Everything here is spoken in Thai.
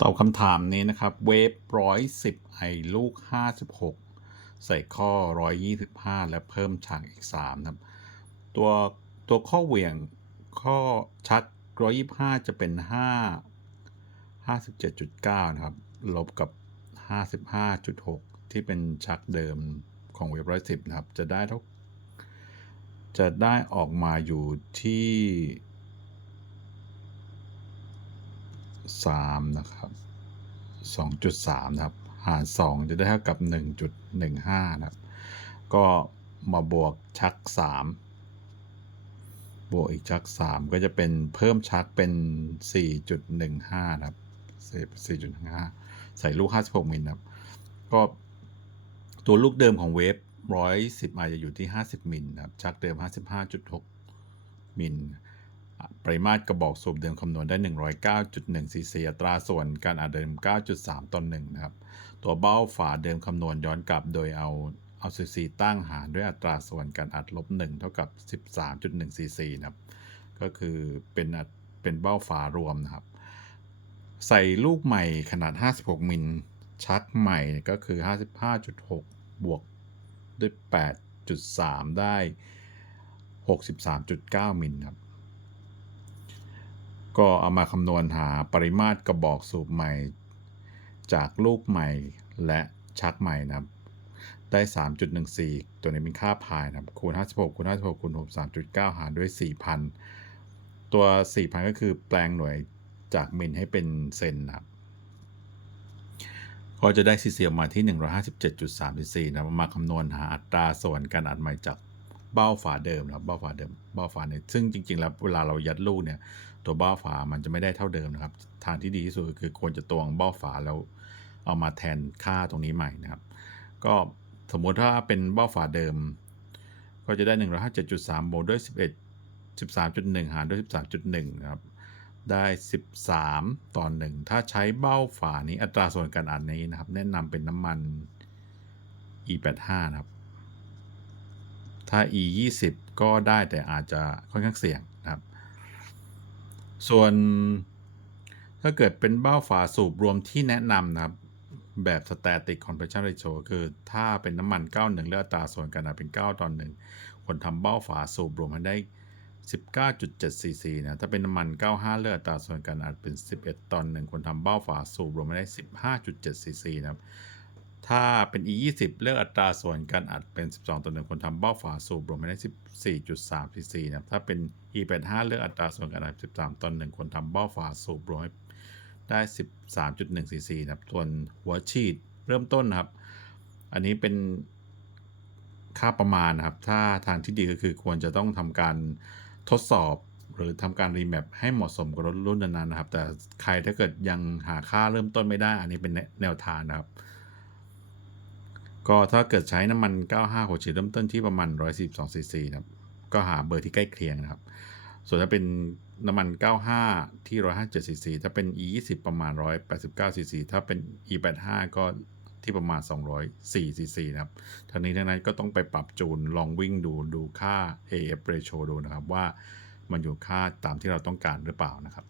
ตอบคำถามนี้นะครับ เวฟร้อยสิบไอลูกห้าสิบหกใส่ข้อร้อยยี่สิบห้าและเพิ่มฉากอีกสามนะครับ ตัวตัวข้อเหวี่ยงข้อชักร้อยยี่ห้าจะเป็นห้าห้าสิบเจ็ดจุดเก้านะครับ ลบกับห้าสิบห้าจุดหกที่เป็นชักเดิมของเวฟร้อยสิบนะครับ จะได้เท่าจะได้ออกมาอยู่ที่ สามนะครับสองจุดสามนะครับ หารสองจะได้เท่ากับหนึ่งจุดหนึ่งห้านะครับ ก็มาบวกชักสามบวกอีกชักสามก็จะเป็นเพิ่มชักเป็นสี่จุดหนึ่งห้านะครับสี่จุดห้าใส่ลูกห้าสิบหกมิลนะครับ ก็ตัวลูกเดิมของเวฟร้อยสิบอาจจะอยู่ที่ห้าสิบมิลนะครับ ชักเดิมห้าสิบห้าจุดหกมิล ปริมาตรกระบอกสูบเดิมคำนวณได้ 109.1ซีซีอัตราส่วนการอัดเดิม 9.3ต่อ1นะครับ ตัวเบ้าฝาเดิมคำนวณย้อนกลับโดยเอาเอาซีซีตั้งหารด้วยอัตราส่วนการอัดลบ 1 เท่ากับ 13.1ซีซีนะครับ ก็คือเป็นเป็นเบ้าฝารวมนะครับ ใส่ลูกใหม่ขนาด 56 มิล ชักใหม่ก็คือ 55.6 บวกด้วย 8.3 ได้ 63.9 มิลครับ ก็เอามาคำนวณหาปริมาตรกระบอกสูบใหม่ จากลูกใหม่และชักใหม่นะครับ ได้ 3.14 ตัวนี้เป็นค่าพายนะครับคูณ 56คูณ56คูณ63.9 หารด้วย 4,000 ตัว 4,000 ก็คือแปลงหน่วยจากมิลให้เป็นเซนนะครับก็จะได้ซีซีออกมาที่ 157.34 นะครับมาคำนวณหาอัตราส่วนการอัดใหม่จาก เบ้าฝาเดิมนะครับเบ้าฝาเดิมเบ้าฝาเนี่ยซึ่งจริง ๆ แล้วเวลาเรายัดลูกเนี่ย ตัวเบ้าฝามันจะไม่ได้เท่าเดิมนะครับ ทางที่ดีที่สุดคือควรจะตวงเบ้าฝาแล้วเอามาแทนค่าตรงนี้ใหม่นะครับ ก็สมมุติถ้าเป็นเบ้าฝาเดิม ก็จะได้ 157.3บวกด้วย 11 13.1 หารด้วย 13.1 นะครับ ได้ 13 ต่อ 1 ถ้าใช้เบ้าฝานี้อัตราส่วนการอัดนี้นะครับ แนะนำเป็นน้ำมัน E85 นะครับ ถ้า E20 ก็ได้แต่อาจจะค่อนข้างเสี่ยงนะครับ ส่วนถ้าเกิดเป็นเบ้าฝาสูบรวมที่แนะนำนะครับ แบบ static compression ratio คือถ้าเป็นน้ำมัน 91เลือดอัตราส่วนการอัดเป็น 9 ต่อ 1คนทำเบ้าฝาสูบรวมให้ได้ 19.7 cc นะถ้าเป็นน้ำมัน 95 เลือดตาส่วนการอัดเป็น 11ต่อ1คนทำเบ้าฝาสูบรวมให้ได้ 15.7 cc นะครับ ถ้าเป็น E20 เลือกอัตราส่วนการอัดเป็น 12 ต่อ1คนทำเบ้าฝาสูบรวมไม่ได้ 14.3 cc นะครับถ้าเป็น E85 เลือกอัตราส่วนการอัด 13 ต่อ1คนทำเบ้าฝาสูบรวมได้ 13.1 cc นะครับส่วนหัวฉีดเริ่มต้นนะครับ อันนี้เป็นค่าประมาณนะครับ ถ้าทางที่ดีก็คือควรจะต้องทำการทดสอบหรือทำการรีแมปให้เหมาะสมกับรถรุ่นนั้นๆนะครับ แต่ใครถ้าเกิดยังหาค่าเริ่มต้นไม่ได้ อันนี้เป็นแนวทางนะครับ ก็ถ้าเกิดใช้น้ำมัน 95 หัวฉีดเริ่มต้นที่ประมาณ 142ซีซีนะครับ ก็หาเบอร์ที่ใกล้เคียงนะครับ ส่วนถ้าเป็นน้ำมัน 95 ที่ 157ซีซีถ้าเป็น E20 ประมาณ 189ซีซีถ้าเป็น E85 ก็ที่ประมาณ 204ซีซีนะครับ ทั้งนี้ทั้งนั้นก็ต้องไปปรับจูนลองวิ่งดูดูค่า AF ratio ดูนะครับว่ามันอยู่ค่าตามที่เราต้องการหรือเปล่านะครับ